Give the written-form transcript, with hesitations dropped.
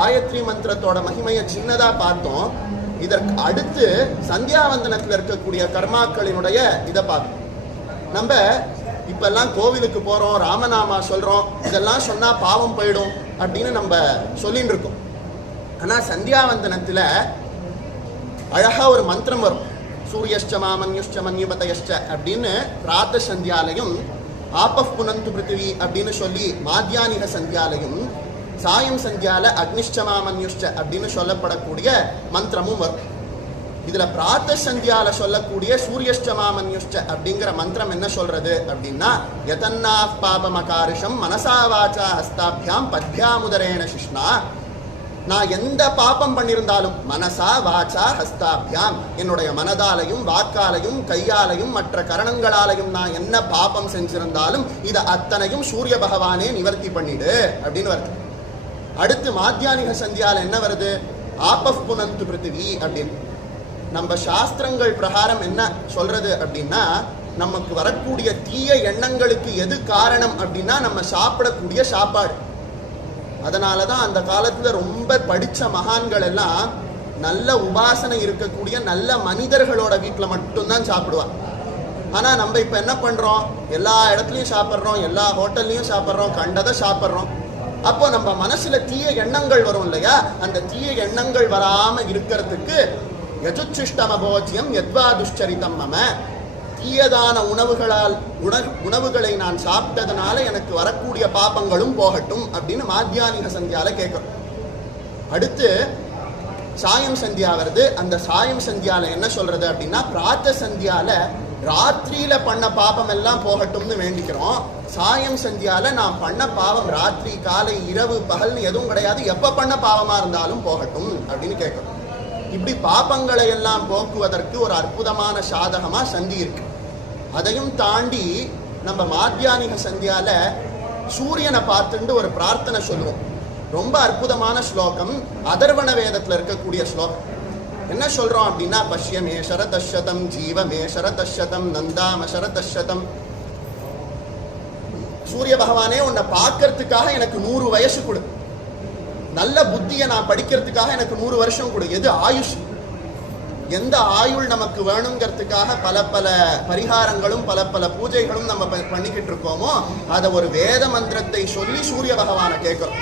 காயத்ரி மந்திரத்தோட மகிமையை சின்னதா பார்த்தோம். இதற்கு அடுத்து சந்தியாவந்தனத்தில் இருக்கக்கூடிய கர்மாக்களினுடைய இதை பார்த்தோம். நம்ம இப்பெல்லாம் கோவிலுக்கு போறோம், ராமநாமா சொல்றோம், இதெல்லாம் சொன்னா பாவம் போயிடும் அப்படின்னு நம்ம சொல்லிட்டு இருக்கோம். ஆனா சந்தியாவந்தனத்துல அழகா ஒரு மந்திரம் வரும். சூரியஷ்ட மாமன்யுஷ்ட மன்யுபதயஷ்ட அப்படின்னு பிராத்த சந்தியாலையும், ஆபஃப் புனந்து பிருத்திவி அப்படின்னு சொல்லி மாத்தியானிக சந்தியாலையும், சாயம் சந்தியால அக்னிஷ்ட மாமன்யுஷ்ட அப்படின்னு சொல்லப்படக்கூடிய மந்திரமும் வரும். இதுல பிராத்த சந்தியால சொல்லக்கூடிய சூரியஷ்ட மாமன்யுஷ்ட அப்படிங்கிற மந்திரம் என்ன சொல்றது அப்படின்னா, யதன்னா பாபமகாரிஷம் மனசா வாச்சா ஹஸ்தாபியாம் பத்யாமுதரேண சிஷ்ணா. நான் எந்த பாப்பம் பண்ணியிருந்தாலும் மனசா வாச்சா ஹஸ்தாபியாம், என்னுடைய மனதாலையும் வாக்காலையும் கையாலையும் மற்ற கரணங்களாலையும் நான் என்ன பாப்பம் செஞ்சிருந்தாலும் இதை அத்தனையும் சூரிய பகவானே நிவர்த்தி பண்ணிடு அப்படின்னு வருது. அடுத்து மாத்தியானிக சந்தியால என்ன வருது? ஆபஃப் புனந்து பிருத்திவி அப்படின்னு. நம்ம சாஸ்திரங்கள் பிரகாரம் என்ன சொல்றது அப்படின்னா, நமக்கு வரக்கூடிய தீய எண்ணங்களுக்கு எது காரணம் அப்படின்னா நம்ம சாப்பிடக்கூடிய சாப்பாடு. அதனாலதான் அந்த காலத்துல ரொம்ப படிச்ச மகான்கள் எல்லாம் நல்ல உபாசனை இருக்கக்கூடிய நல்ல மனிதர்களோட வீட்டுல மட்டும்தான் சாப்பிடுவாங்க. ஆனா நம்ம இப்ப என்ன பண்றோம்? எல்லா இடத்துலயும் சாப்பிட்றோம், எல்லா ஹோட்டல்லையும் சாப்பிட்றோம், கண்டதை சாப்பிட்றோம். அப்போ நம்ம மனசுல தீய எண்ணங்கள் வரும் இல்லையா? அந்த தீய எண்ணங்கள் வராம இருக்கிறதுக்கு யஜுச்சிஷ்டமபோஜ்யம் யத்வா துஷ்சரிதம் மம, தீயதான உணவுகளை நான் சாப்பிட்டதுனால எனக்கு வரக்கூடிய பாபங்களும் போகட்டும் அப்படின்னு மாத்தியானிக சந்தியால கேட்கும். அடுத்து சாயம் சந்தியா வருது. அந்த சாயம் சந்தியால என்ன சொல்றது அப்படின்னா, பிராத்த சந்தியால ராத்திரியில பண்ண பாபம் எல்லாம் போகட்டும்னு வேண்டிக்கிறோம். சாயம் சந்தியால நான் பண்ண பாவம் ராத்திரி காலை இரவு பகல்னு எதுவும் கிடையாது, எப்ப பண்ண பாவமா இருந்தாலும் போகட்டும் அப்படின்னு கேட்கணும். இப்படி பாபங்களை எல்லாம் போக்குவதற்கு ஒரு அற்புதமான சாதகமா சந்தி இருக்கு. அதையும் தாண்டி நம்ம மாத்தியானிக சந்தியால சூரியனை பார்த்துட்டு ஒரு பிரார்த்தனை சொல்லுவோம். ரொம்ப அற்புதமான ஸ்லோகம், அதர்வண வேதத்துல இருக்கக்கூடிய ஸ்லோகம். என்ன சொல்றோம் அப்படின்னா, பஷ்யமே சரதசதம் ஜீவமே சரதசதம் நந்தாம சரதசதம். சூரிய பகவானே, உன்னை பார்க்கறதுக்காக எனக்கு 100 வயசு கொடு, நல்ல புத்தியை நான் படிக்கிறதுக்காக எனக்கு 100 வருஷம் கொடு. எது ஆயுஷ், எந்த ஆயுள் நமக்கு வேணுங்கிறதுக்காக பல பல பரிகாரங்களும் பல பல பூஜைகளும் நம்ம பண்ணிக்கிட்டு இருக்கோமோ, அதை ஒரு வேத மந்திரத்தை சொல்லி சூரிய பகவானை கேட்கிறோம்.